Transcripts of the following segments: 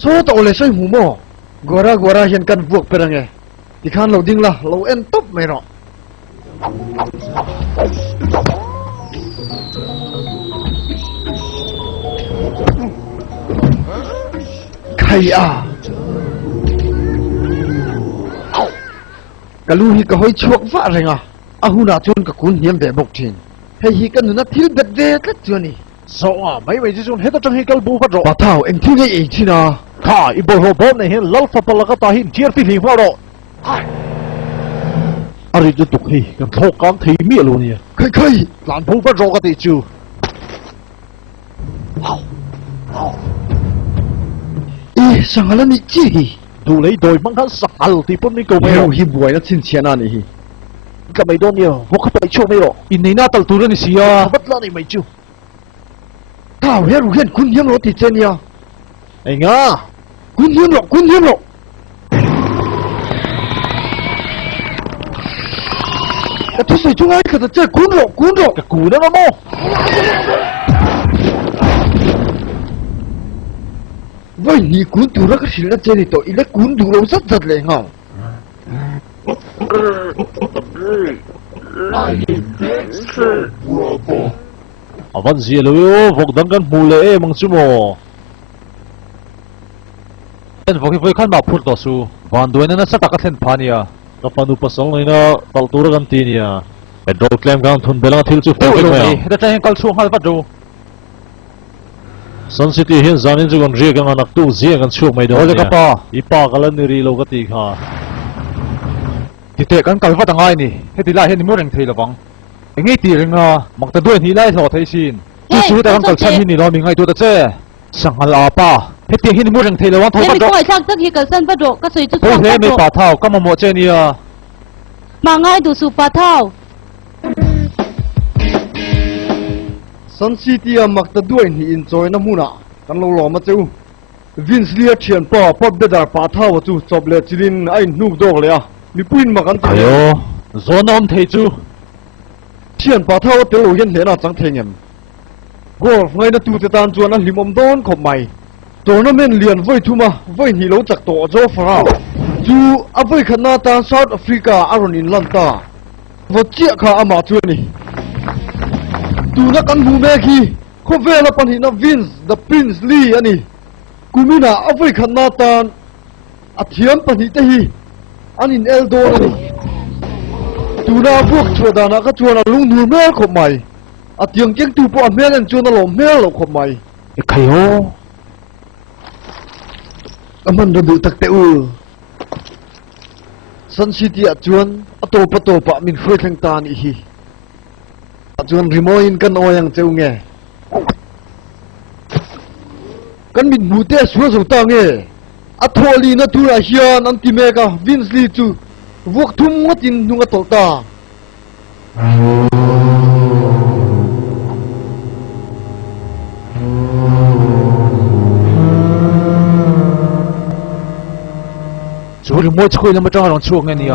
số tàu lại xây hủ mò gora hiện cần vuộc về nghe thì khan lâu đinh là lâu en top mày nọ khay à cả lu hi cả hoi chuộc vạ rồi à ahuna chôn cả cuốn hiếm về bọc trên hay hi cần nó thiếu bệt về tất chưa nè sao à mấy vậy chứ hết trong hi câu bu phát rồi bà thảo em thiếu cái gì chứ nào khá ít bộ hồ bom này hiện lal phật là cái ta hiện chia phi hình vào rồi ari cho tục hi cái thô cán thì miệng luôn nhỉ khơi làm bu phát rồi cái gì chứ ê sang là mi chi đủ lấy đôi mang hắn sặc al thì bom đi cầu mày mèo hi buổi nó xin钱啊你 cái mày đón nhiều vô khắp chỗ mày rồi in này na tao tu lên gì à bắt là này mày chứ thảo hiện cuốn hiếm rồi thì trên nha anh à cuốn hiếm rồi cái thứ gì chúng ai cái chơi cuốn rồi cái cú đó nó mò vậy ni cuốn tu ra cái gì là chơi thì tội ile cuốn tu lâu rất giật lên hả vẫn gì luôn vọc đăng gan mù lệ mang chú mò en vọc với khăn bảo phun tỏ su van đuôi nó sát tắc lên phania cái phanu pasal này nó tàu tu ra gan tin ya cái đồ claim gan thun belang thil chu phô cái mày đó trái kal chuang hal phát rồi Sun City hiện zanin chu gan ria gan anak tu zia gan chuang mày đó ôi cái pa ipa kalan ni ri lo cái ti kha thì tệ kan kal phát ngay nè hết thì lại hết thì mua rành thầy là vắng ngay tiền rằng à mặc ta đuôi thì lại thọ thấy xin chú chú ta kan kal san hi ni lo mình ngay tôi ta che sang hal apa hết tiền hi ni mua rành thầy là vắng thôi em phát bị rồi coi sang tức hi kal san phát rồi các sợi chút thôi sang thế phát mấy rồi bà thao các mà mua chơi nè mà ngay đủ số phát thao Sun City mặc ta đuôi thì enjoy năm muna kan lâu lò mà chú Vince Lee thiền pa pot bedar pa thao chú chop le chirin ai nu dog le à mi puin mà kan ayo zone om thei chu thiền pa thao te lo hian hena chang thengem golf ngai na tu te tan chuan a hlimom don khop mai tournament lian voi thuma voi ni lo chak to jo fara chu a voi khana ta South Africa aron in lanta vo chia kha ama chu ni tu na kan hu me khi kho ve la pan hi na Vince the Prince Lee ani kumina a voi khana tan a thiam pan hi te hi anin eldo ani tu na buộc chua dana ka chuan a lung nur mel khop mai a tiang keng tu po a mel en chuan a lo mel lo khop mai khayo aman ra du tak te u Sun City a chuan a to pa min khoi thang ta ni hi a chuan rimoin kan oyang cheu nge kan min mu te suwa zo ta nge a tholi na tu ra hian an ti me ka Vince Lee chu vok thum ngatin nunga tol ta chú đi mua chơi làm sao làm chuông nghe nè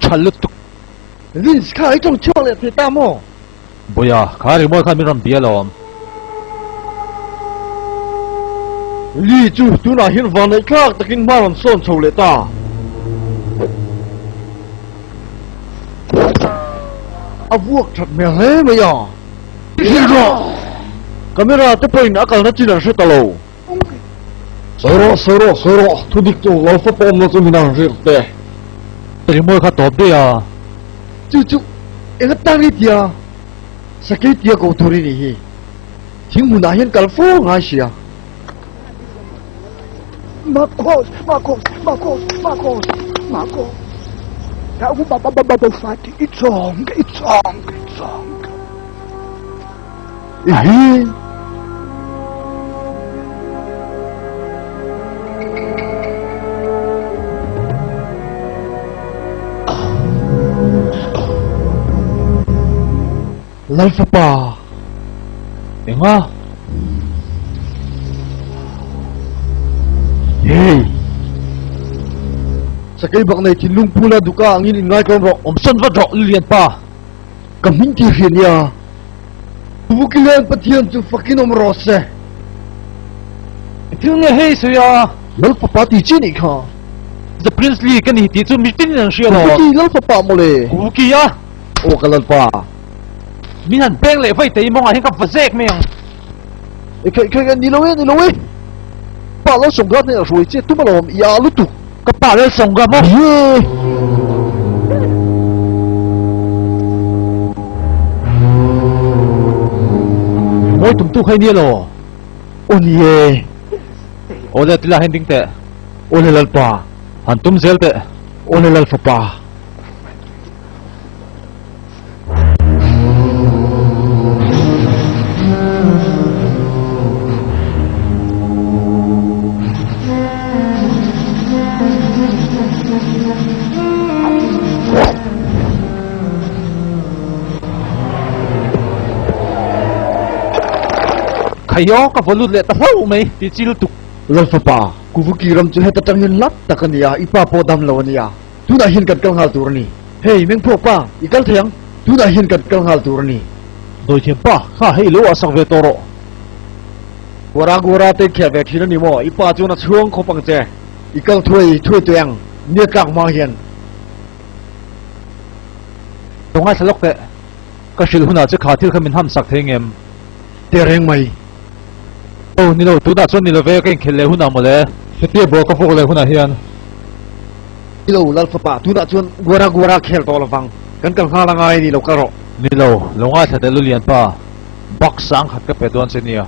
chăn lứt tục Vince khai trong chuang le the ta mo bây giờ khai đi mua khai mình làm bia rồi Lee chu tu na hin van nei khak takin maron son chho le ta a vuok that me he me ya hero camera te point akal na chinan se talo soro thu dik tu lo fa pom no chu minang rir te đi mua khai top đi à chu enga tang ri tia sakei tia ko thori ni hi thing mu na hian kal fo ngai sia Marcos. That woman, fight. It's on. Ihi Lalfa pa Enga Hey. Sakay bak na itinlong pula duka ang ininngay kong ro. Omson va dro lian pa. Kamin ti hiyan ya. Bubukilan patiyan tu fakin omrose. Til ne hei so ya. Lal papati chini ka. The Prince Lee kan hi ti chu mitin nang sia lo. Bubuki lal papa mo le. Ku ki ya. O kalal pa. Min han beng le vai te mo nga hin ka fazek me yang. Kaya nilawe. Palo songgat na aswe che tumalom ya lutu. Ka pa le song ga mo. Ye. Moi tum tu khai ni lo. Onye. Ole tila hen ding te. Ole lal pa. Han tum zel te. Ole lal papa. Khayo ka volut le ta hlau mai ti chil tu. Lal papa. Kuvuki ram chu heta tangin lat takania ipa po dam lawania. Tu na hin kat kal hal turni. Hey meng pho pa. Ikal thiang. Tu na hin kat kal hal turni. Doi thiam pa kha hei lo asak ve toro. Gora te khe ve thina ni mo ipa chu na chuang kho pang che. Ikal thui tuyang. Nia kak ma hian. Tongai thalok te. Ka shil huna che kha thil khamin ham sak thengem. Te reng mai. Oh ni lo tu da chon ni lo ve ken khel le huna mo le. Heti bo ka fok le huna hian. Ilo lal papa. Tu na chun gora khel to lawang. Kan kal ha la ngai ni lo ka ro. Ni lo longa tha te lu lian pa. Bak sang khat ka pe don che nia.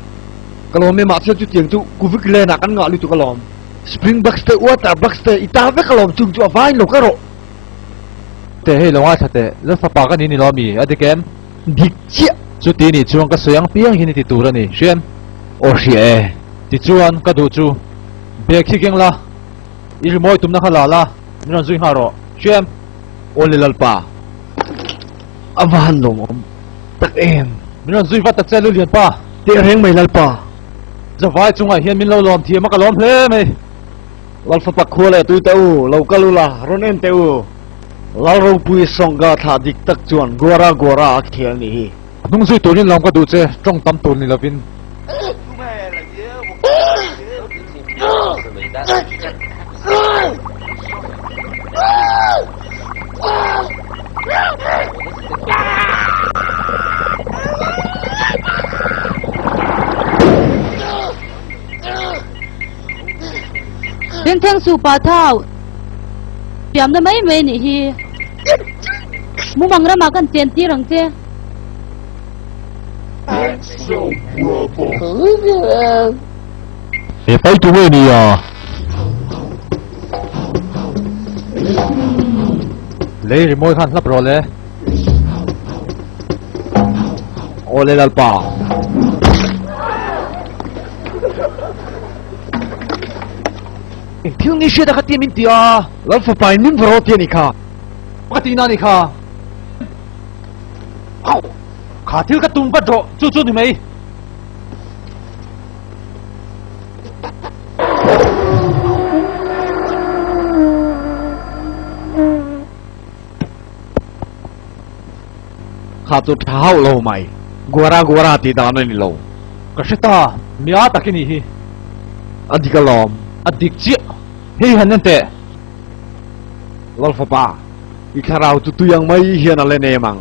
Kalom me ma chu tiang chu kuvik le na kan nga lu tu kalom. Spring bucks te water bucks te ita ve kalom chung chu avain lo ka ro. Te hei longa tha te le fa pa ka ni lo mi adikem. Dik chia. Chu ti ni chuang ka soyang piang hin ti tur ani shem. O hrie. Ti chuan ka du chu. Be khi keng la. Ir moi tum na khala la. Ni ran zui ha ro. Shem. Ole lal pa. Avahan lo mom. Tak em. Ni ran zui va ta che lu lian pa. Te reng mai lal pa. Zawai chunga hian min lo lom thia ma ka lom hle mai. Lal fa pa khole tu te u lo kalula ronen te u. Lal ro pui songa tha dik tak chuan gora khel ni hi. Nung zui turin lom ka du che trong tam tur ni lovin. Tiếng thang su pa thao. Piam na mai ni hi. Mu mang ra ma kan chen ti rang che. E pai tu we ni ya. Le ri moi khan lap ro le. Ole lal pa. Thil ni she da ka ti min ti a. Lal fa pa nin vro ti ni kha. Ka ti na ni kha. Au. Kha thil ka tum pa dro chu chu ni mai. Kha tu thau lo mai. Gora ti da na ni lo. Ka shita mi a ta ki ni hi. Adikalom. Adik chi. Hei hanan te. Lal fa pa. Ikharau tu yang mai hian ale ne mang.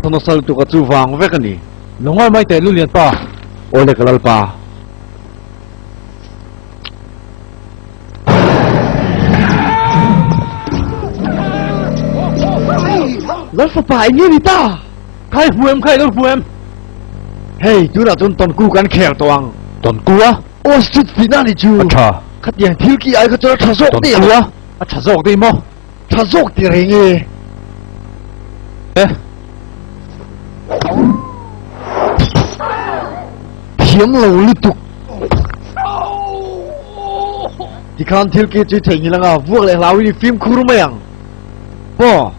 Thono sal tu ka chu wang ve ka ni. Longai mai te lu lian pa. Ole kalal pa. Lal fa pa ni ni ta. Khai lu huem. Hey, tu na chun ton ku kan khel toang. Ton kua. O street fina ni chu. Acha. Khat yang thil ki ai ka chara thasok Ton ni. kua. Acha zok di mo. Thasok ti rengi. Eh. Thiam lo lutuk. Di kan thil ki chi thei ni langa vuak le lawi ni film khuru mayang. Po.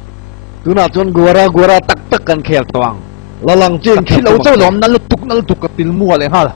Tu na chun gora tak kan khel toang. Lalang chen khilo Chau lom na lutuk ka til mu le ha.